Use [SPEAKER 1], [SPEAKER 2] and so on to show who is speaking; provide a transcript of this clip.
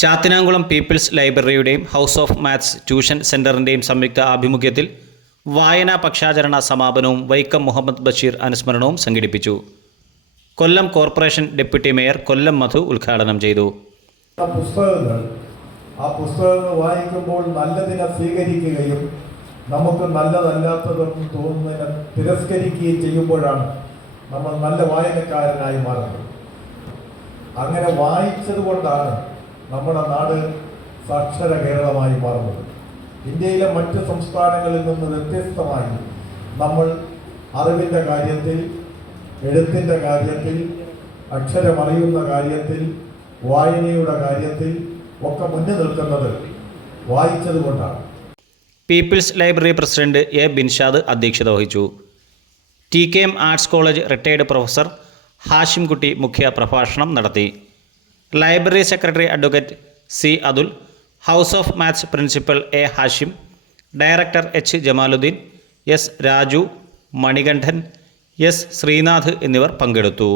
[SPEAKER 1] Chathinamkulam people's ലൈബ്രറിയുടെയും house of maths tuition സെന്ററിന്റെയും സംയുക്ത ആഭിമുഖ്യത്തിൽ വായനാ പക്ഷാചരണ സമാപനവും വൈക്കം മുഹമ്മദ് ബഷീർ അനുസ്മരണവും സംഘടിപ്പിച്ചു. Kollam corporation deputy mayor Kollam Madhu ഉദ്ഘാടനം ചെയ്തു.
[SPEAKER 2] ആ പുസ്തകങ്ങൾ ആ പുസ്തകങ്ങൾ വായിക്കുമ്പോൾ നല്ലതിനെ സ്വീകരിക്കുകയും നമുക്ക് നല്ലതല്ലാത്തതെന്ന് തോന്നുന്നതിനെ തിരസ്കരിക്കുകയും ചെയ്യുമ്പോഴാണ് നമ്മൾ നല്ല വായനക്കാരനായി മാറുന്നത്. അങ്ങനെ വായിച്ചത് കൊണ്ടാണ് നമ്മുടെ നാട് സാക്ഷര കേരളമായി മാറുന്നത് ഇന്ത്യയിലെ മറ്റ് സംസ്ഥാനങ്ങളിൽ നിന്ന് വ്യത്യസ്തമായി നമ്മൾ അറിവിന്റെ കാര്യത്തിൽ എഴുത്തിന്റെ കാര്യത്തിൽ അക്ഷരമറിയുന്ന കാര്യത്തിൽ വായനയുടെ കാര്യത്തിൽ ഒക്കെ മുന്നിൽ നിൽക്കുന്നത് വായിച്ചത് കൊണ്ടാണ്.
[SPEAKER 1] People's library president A Binshad അധ്യക്ഷത വഹിച്ചു. T K M arts college retired professor Hashimkutty മുഖ്യ പ്രഭാഷണം നടത്തി. Library secretary advocate C Athul house of maths principal A Hashim director H Jamaluddin S Raju Manikandan S Sreenath എന്നിവർ പങ്കെടുത്തു.